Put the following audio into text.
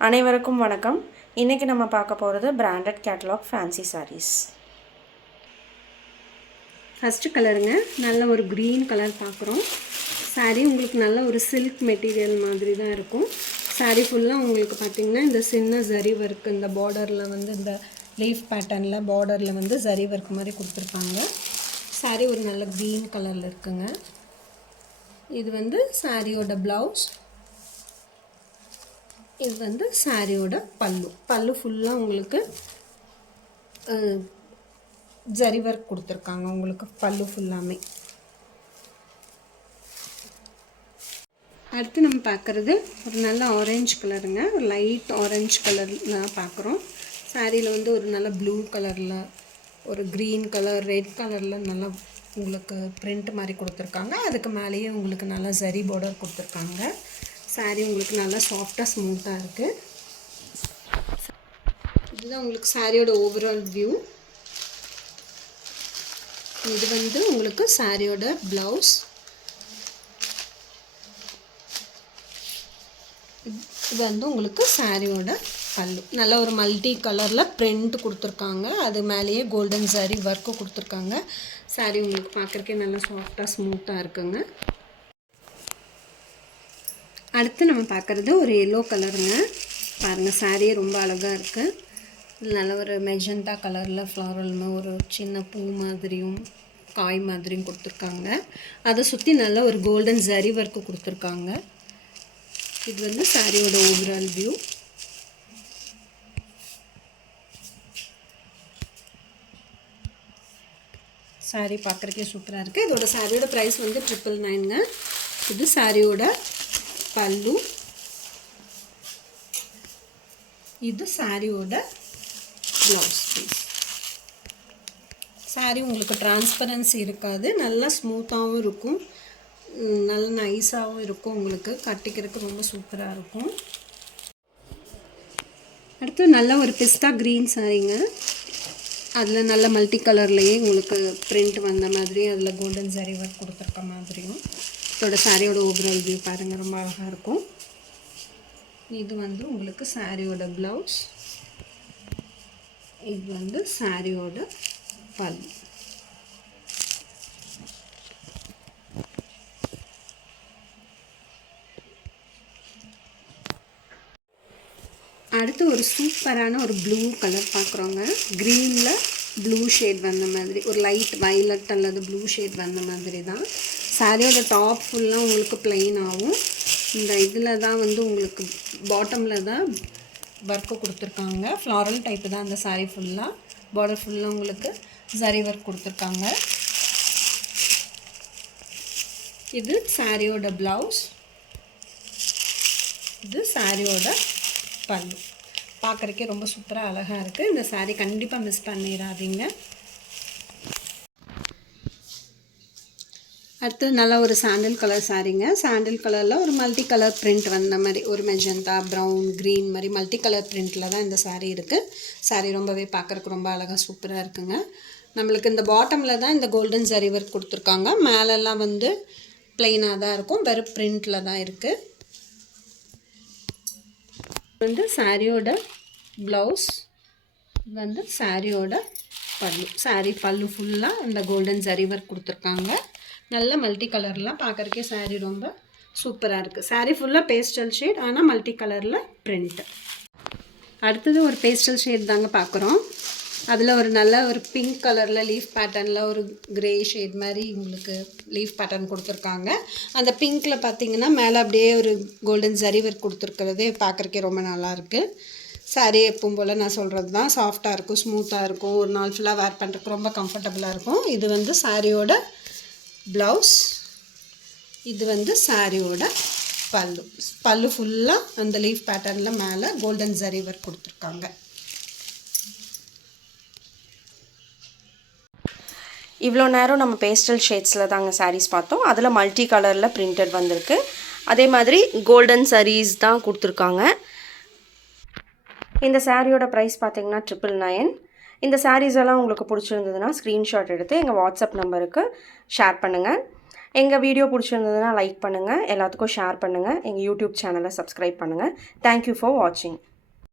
அனைவருக்கும் வணக்கம். இன்றைக்கி நம்ம பார்க்க போகிறது branded catalogue fancy sarees. First கலருங்க, நல்ல ஒரு க்ரீன் கலர் பார்க்குறோம். சாரீ உங்களுக்கு நல்ல ஒரு சில்க் மெட்டீரியல் மாதிரி தான் இருக்கும். சாரீ ஃபுல்லாக உங்களுக்கு பார்த்திங்கன்னா இந்த சின்ன ஜரி ஒர்க், இந்த பார்டரில் வந்து இந்த லீஃப் பேட்டர்னில் பார்டரில் வந்து ஜரி ஒர்க் மாதிரி கொடுத்துருப்பாங்க. சாரீ ஒரு நல்ல க்ரீன் கலரில் இருக்குங்க. இது வந்து சாரியோட ப்ளவுஸ், இது வந்து சாரியோட பல்லு ஃபுல்லாக உங்களுக்கு ஜரி ஒர்க் கொடுத்துருக்காங்க. உங்களுக்கு பல்லு ஃபுல்லாமே. அடுத்து நம்ம பார்க்குறது ஒரு நல்ல ஆரஞ்சு கலருங்க, ஒரு லைட் ஆரஞ்சு கலரில் பார்க்குறோம். சாரியில் வந்து ஒரு நல்ல ப்ளூ கலரில், ஒரு க்ரீன் கலர், ரெட் கலரில் நல்லா உங்களுக்கு பிரிண்ட் மாதிரி கொடுத்துருக்காங்க. அதுக்கு மேலேயே உங்களுக்கு நல்லா ஜரி பார்டர் கொடுத்துருக்காங்க. சாரீ உங்களுக்கு நல்லா சாஃப்டாக ஸ்மூத்தாக இருக்குது. இதுதான் உங்களுக்கு சாரியோட ஓவரால் வியூ. இது வந்து உங்களுக்கு சாரியோட ப்ளவுஸ், இது வந்து உங்களுக்கு சாரியோட பல்லு. நல்ல ஒரு மல்டி கலரில் பிரிண்ட் கொடுத்துருக்காங்க. அது மேலேயே கோல்டன் சாரி ஒர்க்கு கொடுத்துருக்காங்க. சாரீ உங்களுக்கு பார்க்குறக்கே நல்லா சாஃப்டாக ஸ்மூத்தாக இருக்குங்க. அடுத்து நம்ம பார்க்குறது ஒரு எல்லோ கலருங்க. பாருங்கள், சாரியே ரொம்ப அழகாக இருக்குது. நல்ல ஒரு மெஜந்தா கலரில் ஃப்ளாரல்னு ஒரு சின்ன பூ மாதிரியும் காய் மாதிரியும் கொடுத்துருக்காங்க. அதை சுற்றி நல்ல ஒரு கோல்டன் ஜரி ஒர்க்கு கொடுத்துருக்காங்க. இது வந்து சாரியோட ஓவரால் வியூ. சாரீ பார்க்குறக்கே சூப்பராக இருக்குது. இதோட சாரியோட ப்ரைஸ் வந்து 999ங்க. இது சாரியோட பல்லு, இது சாரியோட ப்ளவுஸ் பீஸ். சாரீ உங்களுக்கு டிரான்ஸ்பரன்சி இருக்காது, நல்லா ஸ்மூத்தாகவும் இருக்கும், நல்ல நைஸாகவும் இருக்கும். உங்களுக்கு கட்டிக்கிறதுக்கு ரொம்ப சூப்பராக இருக்கும். அடுத்து நல்ல ஒரு பிஸ்தா க்ரீன் சாரீங்க. அதில் நல்ல மல்டி கலர்லேயே உங்களுக்கு பிரிண்ட் வந்த மாதிரி, அதில் கோல்டன் சாரீ ஒர்க் கொடுத்துருக்க மாதிரியும். இதோட சாரியோட ஓவரால் வியூ பாருங்கள், ரொம்ப அழகாக இருக்கும். இது வந்து உங்களுக்கு சாரியோட ப்ளவுஸ், இது வந்து சாரியோட பல்லு. அடுத்து ஒரு சூப்பரான ஒரு ப்ளூ கலர் பார்க்குறோங்க. க்ரீனில் ப்ளூ ஷேட் வந்த மாதிரி, ஒரு லைட் வயலட் அல்லது ப்ளூ ஷேட் வந்த மாதிரி தான். சாரியோட டாப் ஃபுல்லாக உங்களுக்கு பிளெயின் ஆகும். இந்த இதில் தான் வந்து உங்களுக்கு பாட்டமில் தான் ஒர்க்கு கொடுத்துருக்காங்க. ஃப்ளாரல் டைப்பு தான் அந்த சாரீ ஃபுல்லாக. பார்டர் ஃபுல்லாக உங்களுக்கு ஜரி ஒர்க் கொடுத்துருக்காங்க. இது சாரியோட ப்ளவுஸ், இது சாரியோட பல்லு. பார்க்குறக்கே ரொம்ப சூப்பராக அழகாக இருக்குது. இந்த சாரீ கண்டிப்பாக மிஸ் பண்ணிடாதீங்க. அடுத்து நல்லா ஒரு சாண்டில் கலர் சாரீங்க. சாண்டில் கலரில் ஒரு மல்டி கலர் பிரிண்ட் வந்த மாதிரி, ஒரு மெஜந்தா, ப்ரௌன், க்ரீன் மாதிரி மல்டி கலர் பிரிண்டில் தான் இந்த சாரீ இருக்குது. சாரீ ரொம்பவே பார்க்குறக்கு ரொம்ப அழகாக சூப்பராக இருக்குங்க. நம்மளுக்கு இந்த பாட்டமில் தான் இந்த கோல்டன் ஜரி ஒர்க் கொடுத்துருக்காங்க. மேலெல்லாம் வந்து பிளெயினாக தான் இருக்கும், வெறும் பிரிண்டில் தான் இருக்குது. வந்து சாரியோட ப்ளவுஸ், வந்து சாரியோட பல்லு. சாரீ பல்லு ஃபுல்லாக இந்த கோல்டன் ஜரி ஒர்க் கொடுத்துருக்காங்க. நல்ல மல்டி கலர்லாம் பார்க்குறக்கே சாரீ ரொம்ப சூப்பராக இருக்குது. சாரீ ஃபுல்லாக பேஸ்டல் ஷேட், ஆனால் மல்டி கலரில் பிரிண்ட்டு. அடுத்தது ஒரு பேஸ்டல் ஷேட் தாங்க பார்க்குறோம். அதில் ஒரு நல்ல ஒரு பிங்க் கலரில் லீஃப் பேட்டர்னில் ஒரு க்ரே ஷேட் மாதிரி உங்களுக்கு லீஃப் பேட்டர்ன் கொடுத்துருக்காங்க. அந்த பிங்க்கில் பார்த்தீங்கன்னா மேலே அப்படியே ஒரு கோல்டன் ஜரி ஒர்க் கொடுத்துருக்கிறதே பார்க்குறக்கே ரொம்ப நல்லாயிருக்கு. சாரீ எப்பவும் போல் நான் சொல்கிறது தான், சாஃப்டாக இருக்கும், ஸ்மூத்தாக இருக்கும், ஒரு நாள் ஃபுல்லாக வேர் பண்ணுறதுக்கு ரொம்ப கம்ஃபர்டபுளாக இருக்கும். இது வந்து சாரியோட ப்ளவுஸ், இது வந்து சாரியோட பல்லு. பல்லு ஃபுல்லாக அந்த லீஃப் பேட்டர்னில் மேலே கோல்டன் ஜரி ஒர்க் கொடுத்துருக்காங்க. இவ்வளோ நேரம் நம்ம பேஸ்டல் ஷேட்ஸில் தாங்க சாரீஸ் பார்த்தோம். அதில் மல்டி கலரில் பிரிண்டட் வந்திருக்கு. அதே மாதிரி கோல்டன் சாரீஸ் தான் கொடுத்துருக்காங்க. இந்த சாரியோட ப்ரைஸ் பார்த்திங்கன்னா 999. இந்த சாரீஸ் எல்லாம் உங்களுக்கு பிடிச்சிருந்ததுன்னா ஸ்க்ரீன்ஷாட் எடுத்து எங்கள் வாட்ஸ்அப் நம்பருக்கு ஷேர் பண்ணுங்கள். எங்கள் வீடியோ பிடிச்சிருந்ததுன்னா லைக் பண்ணுங்கள், எல்லாத்துக்கும் ஷேர் பண்ணுங்கள், எங்கள் யூடியூப் சேனலை சப்ஸ்கிரைப் பண்ணுங்கள். தேங்க்யூ ஃபார் வாட்சிங்.